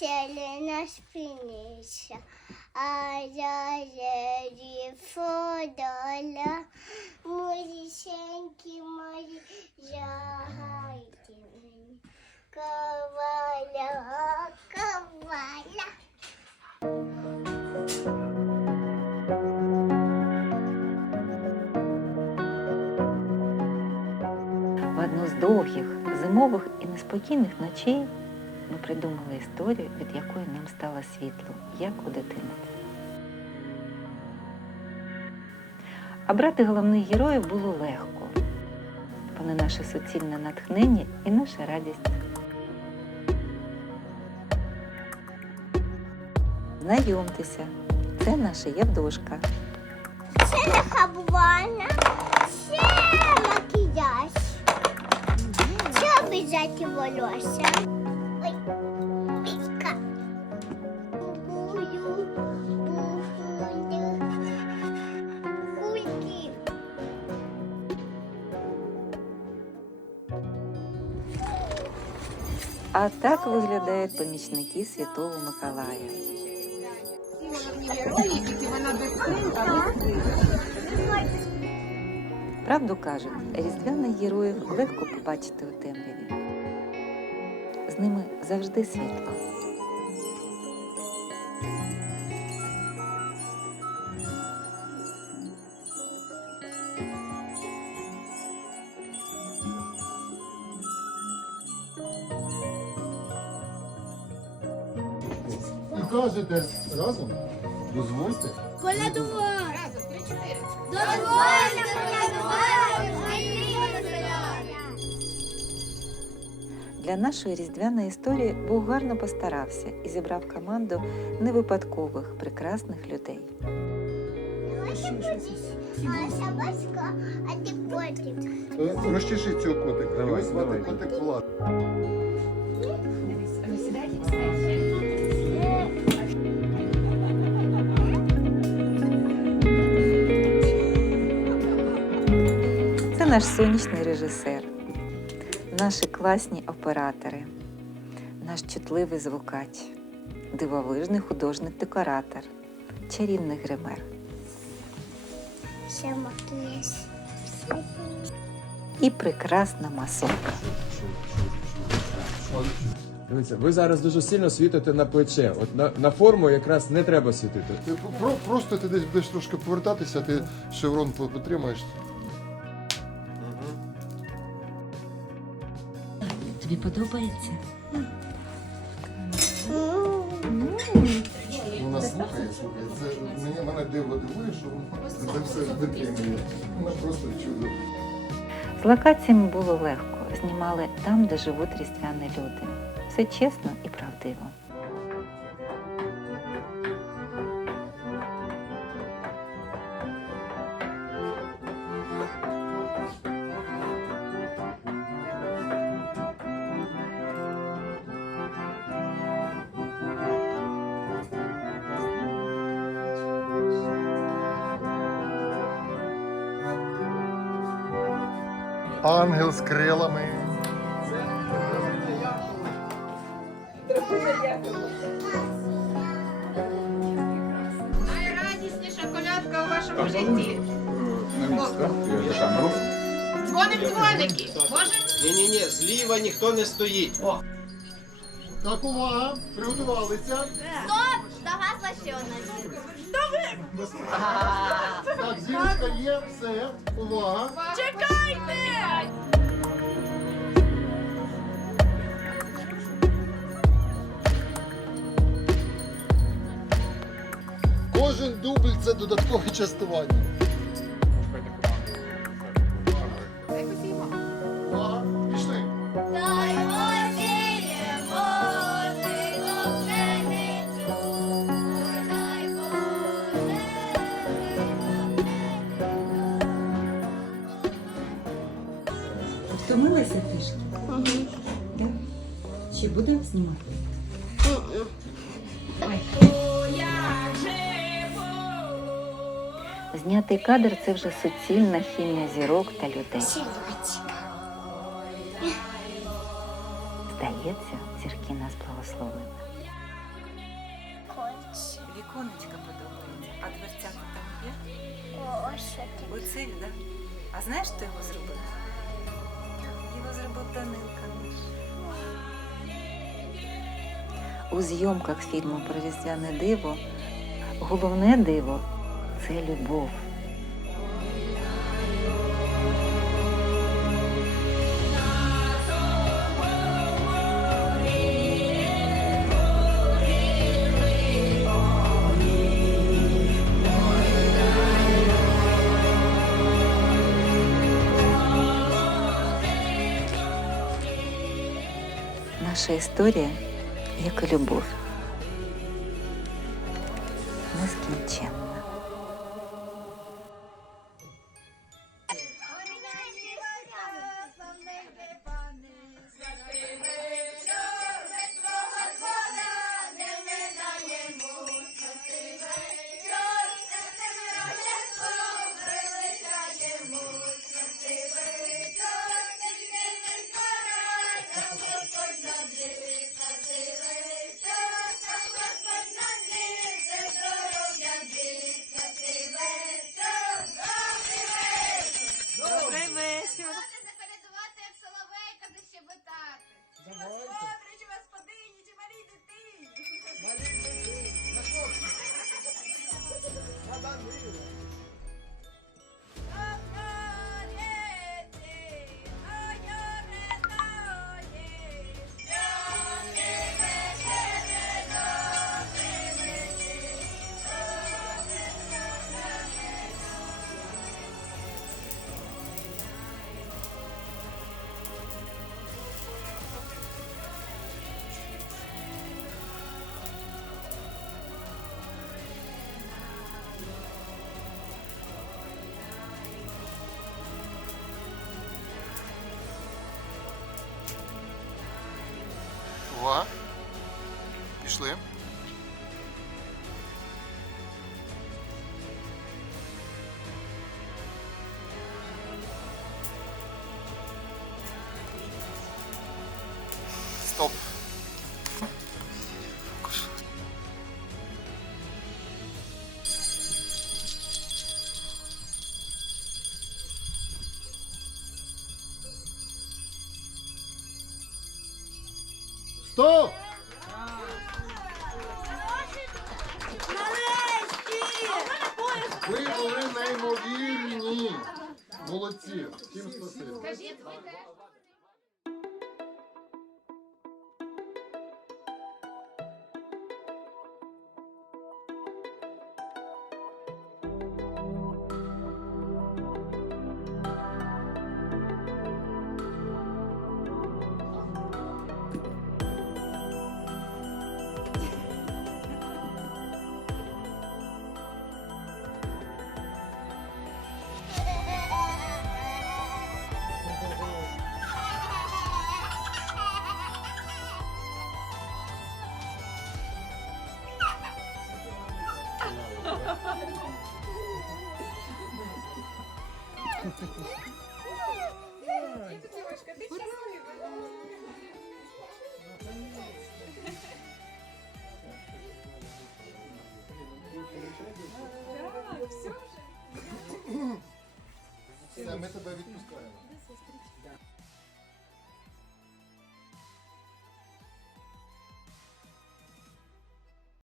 веселі на спиніся, а я зері фодоля, музиченьки мої, жагайте мені, коваля, коваля. В одну з довгих, зимових і неспокійних ночей ми придумали історію, від якої нам стало світло, як у дитинстві. А брати головних героїв було легко. Вони наше суцільне натхнення і наша радість. Знайомтеся, це наша Євдошка. Це не хабвана, це макіяж. Це обрізати волосся. А так виглядають помічники Святого Миколая. Правду кажуть, різдвяних героїв легко побачити у темряві. З ними завжди світло. Кажете разом, дозвольте. Колядував. Разом, три-чотири. Дозвольте колядувати. Для нашої різдвяної історії Бог гарно постарався і зібрав команду невипадкових, прекрасних людей. Собачка, а ти котик. Е, Розчеши цього котика. Його звати котик Влад. Наш сонячний режисер, наші класні оператори, наш чутливий звукач, дивовижний художник-декоратор, чарівний гример. Ще макіяж. і прекрасна масовка. Дивіться, ви зараз дуже сильно світите на плече. От на, на форму якраз не треба світити. Ти про, просто ти десь будеш трошки повертатися, ти шеврон по- потримаєш. Тобі подобається? Вона слухає, слухає. Це мене, мене диво дивує, що це все витримує. Вона просто чудо. З локаціями було легко. Знімали там, де живуть різдвяні люди. Все чесно і правдиво. Ангел з крилами. Найрадісніша колядка у вашому житті. Дзвоним дзвоники. Можем? Ні-ні-ні, зліва ніхто не стоїть. Так, увага, приготувалися. Догасла ще одна. Так, зірочка є, все, увага. Кожен дубль це додаткове частування. Втомилася трішки? Так? Чи буде знімати? Знятий кадр це вже суцільна хімія зірок та людей. Здається, зірки нас благословили. Віконечка подобається, а дверцята там є? О, ось що таке. Оцей, да? А знаєш, хто його зробив? Його зробив Данилка. У зйомках фільму про різдвяне диво головне диво це любов. Наша історія, як і любов, нескінченна. Thank you. Стоп! Ви були неймовірні! Молодці! Всім спасибі. ми тебе відпустимо.